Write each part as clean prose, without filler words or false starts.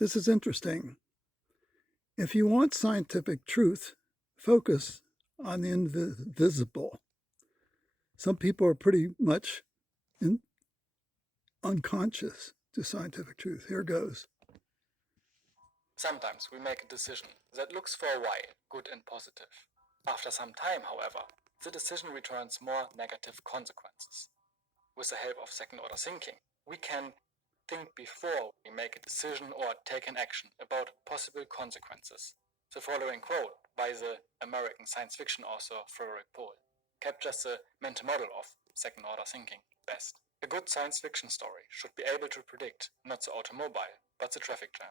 This is interesting. If you want scientific truth, focus on the invisible. Some people are pretty much unconscious to scientific truth. Here goes. Sometimes we make a decision that looks for a while good and positive. After some time, however, the decision returns more negative consequences. With the help of second-order thinking, we can think before we make a decision or take an action about possible consequences. The following quote by the American science fiction author Frederik Pohl captures the mental model of second-order thinking best. A good science fiction story should be able to predict not the automobile, but the traffic jam,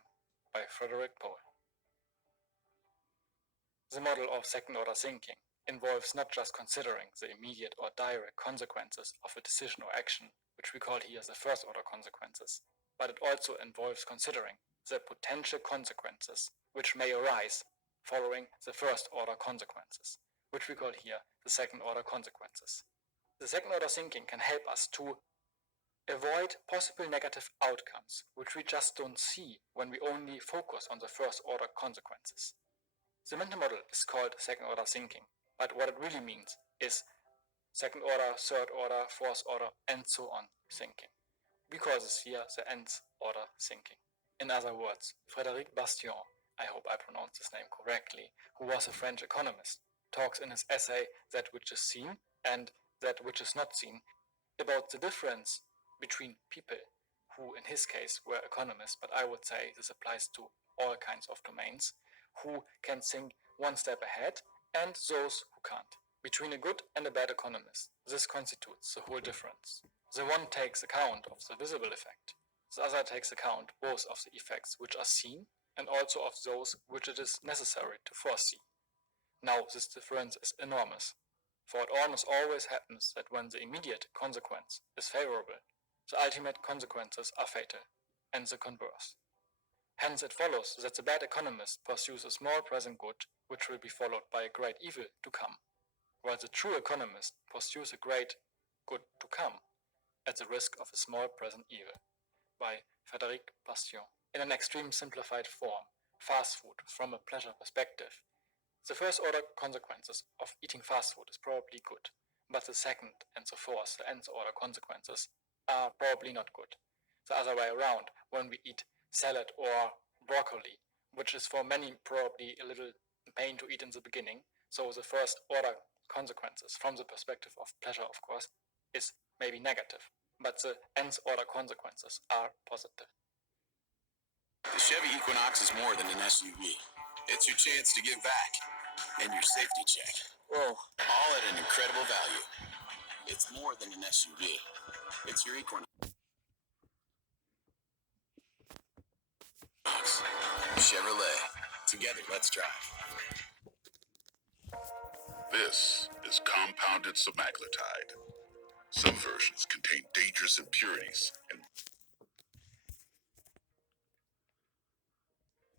by Frederik Pohl. The model of second-order thinking involves not just considering the immediate or direct consequences of a decision or action, which we call here the first-order consequences, but it also involves considering the potential consequences which may arise following the first-order consequences, which we call here the second-order consequences. The second-order thinking can help us to avoid possible negative outcomes, which we just don't see when we only focus on the first-order consequences. The mental model is called second-order thinking, but what it really means is second-order, third-order, fourth-order, and so on thinking. We call this here the nth-order thinking. In other words, Frédéric Bastian, I hope I pronounced his name correctly, who was a French economist, talks in his essay That Which is Seen and That Which is Not Seen about the difference between people who in his case were economists, but I would say this applies to all kinds of domains, who can think one step ahead and those who can't. Between a good and a bad economist, this constitutes the whole difference. The one takes account of the visible effect, the other takes account both of the effects which are seen and also of those which it is necessary to foresee. Now this difference is enormous, for it almost always happens that when the immediate consequence is favorable, the ultimate consequences are fatal, and the converse. Hence it follows that the bad economist pursues a small present good which will be followed by a great evil to come, while the true economist pursues a great good to come at the risk of a small present evil, by Frédéric Bastian. In an extreme simplified form, fast food from a pleasure perspective, the first order consequences of eating fast food is probably good, but the second and so forth, the nth order consequences, are probably not good. The other way around, when we eat salad or broccoli, which is for many probably a little pain to eat in the beginning, so the first order consequences from the perspective of pleasure, of course, is maybe negative, but the nth order consequences are positive. The Chevy Equinox is more than an SUV. It's your chance to give back and your safety check. Whoa. All at an incredible value. It's more than an SUV. It's your Equinox. Chevrolet. Together, let's drive. This is compounded semaglutide. Some versions contain dangerous impurities and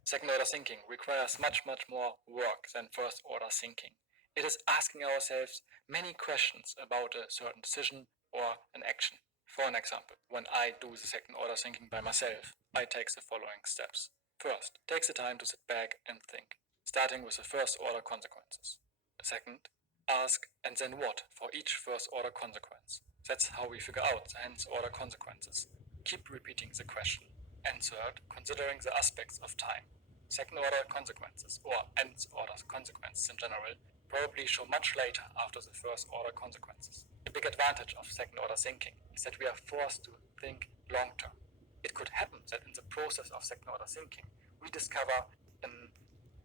Second-order thinking requires much more work than first-order thinking. It is asking ourselves many questions about a certain decision or an action. For an example, when I do the second-order thinking by myself, I take the following steps. First, take the time to sit back and think, starting with the first-order consequences. Second, ask and then what for each first-order consequence. That's how we figure out the nth-order consequences. Keep repeating the question. And third, considering the aspects of time. Second-order consequences, or nth-order consequences in general, probably show much later after the first-order consequences. A big advantage of second-order thinking is that we are forced to think long-term. It could happen that in the process of second-order thinking, we discover a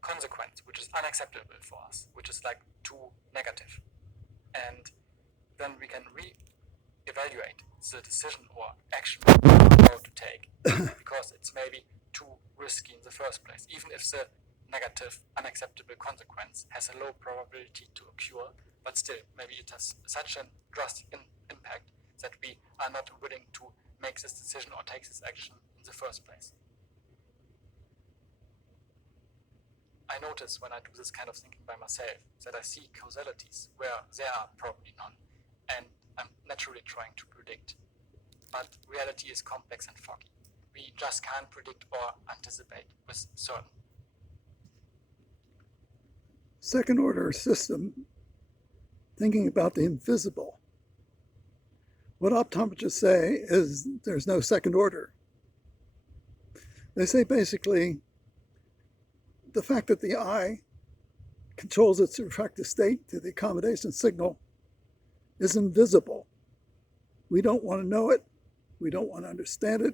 consequence which is unacceptable for us, which is like too negative. And then we can re-evaluate the decision or action we're about to take because it's maybe too risky in the first place, even if the negative, unacceptable consequence has a low probability to occur, but still, maybe it has such a drastic impact that we are not willing to make this decision or take this action in the first place. I notice when I do this kind of thinking by myself that I see causalities where there are probably none, and I'm naturally trying to predict. But reality is complex and foggy. We just can't predict or anticipate with certainty. Second order system, thinking about the invisible. What optometrists say is there's no second order. They say basically the fact that the eye controls its refractive state to the accommodation signal is invisible. We don't want to know it. We don't want to understand it.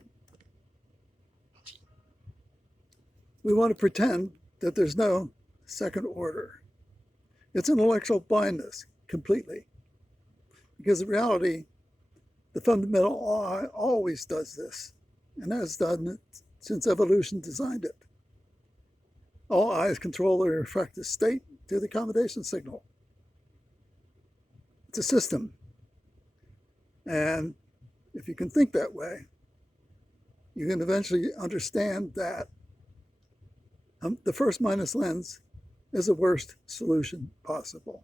We want to pretend that there's no second order. It's intellectual blindness completely. Because in reality, the fundamental eye always does this, and has done it since evolution designed it. All eyes control their refractive state to the accommodation signal. It's a system. And if you can think that way, you can eventually understand that the first minus lens is the worst solution possible.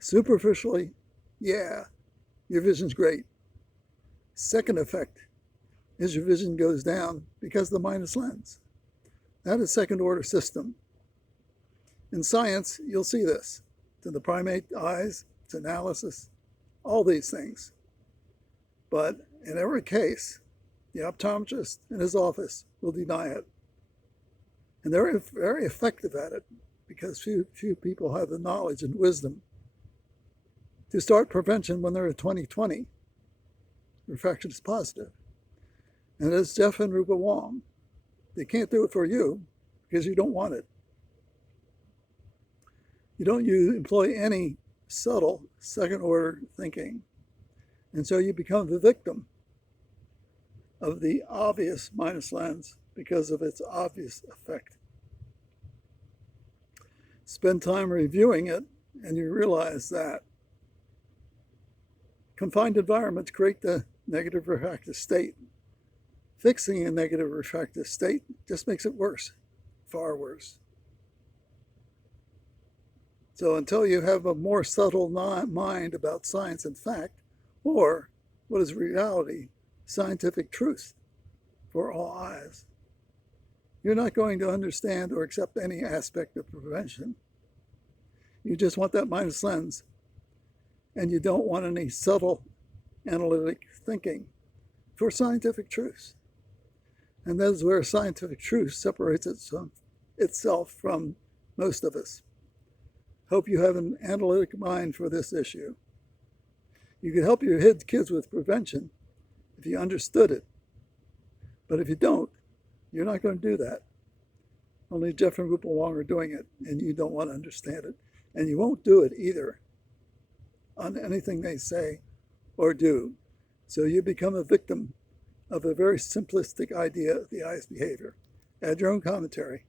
Superficially, yeah, your vision's great. Second effect is your vision goes down because of the minus lens. That is second order system. In science, you'll see this. To the primate eyes, to analysis, all these things. But in every case, the optometrist in his office will deny it. And they're very effective at it because few people have the knowledge and wisdom to start prevention when they're at 20/20. Refraction is positive. And as Jeff and Rupa Wong, they can't do it for you because you don't want it. You don't employ any subtle second order thinking. And so you become the victim of the obvious minus lens because of its obvious effect. Spend time reviewing it and you realize that confined environments create the negative refractive state. Fixing a negative refractive state just makes it worse, far worse. So until you have a more subtle mind about science and fact, or what is reality, scientific truth for all eyes, you're not going to understand or accept any aspect of prevention. You just want that minus lens, and you don't want any subtle analytic thinking for scientific truths. And that is where scientific truth separates itself from most of us. Hope you have an analytic mind for this issue. You could help your kids with prevention if you understood it. But if you don't, you're not going to do that. Only Jeff and Rupa Wong are doing it, and you don't want to understand it. And you won't do it either on anything they say or do. So you become a victim of a very simplistic idea of the eye's behavior. Add your own commentary.